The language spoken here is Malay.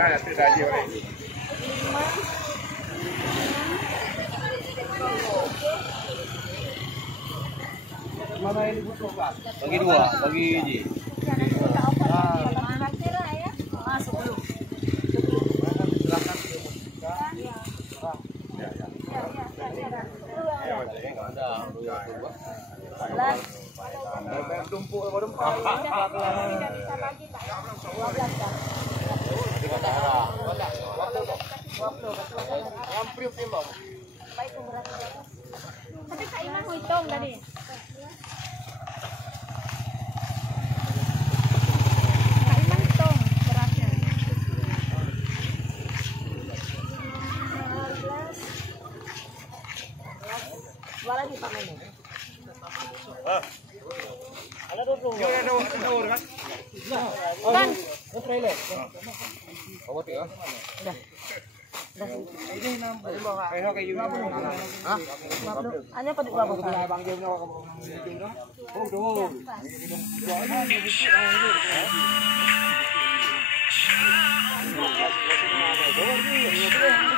Mana ini butuh Pak? Bagi dua, bagi Ji. Masuk dulu. Tapi Kak Iman mau hitung tadi. Kak Iman hitung berasnya. 15. Dua lagi Pak Menu. Ada dulu. Kan? Kan. Trailer. Bawa tiga. Udah. Ini nambah. Kayak kayu. Hah? Hanya pada dua botol. Bang Jom nak oh, tuh. Ini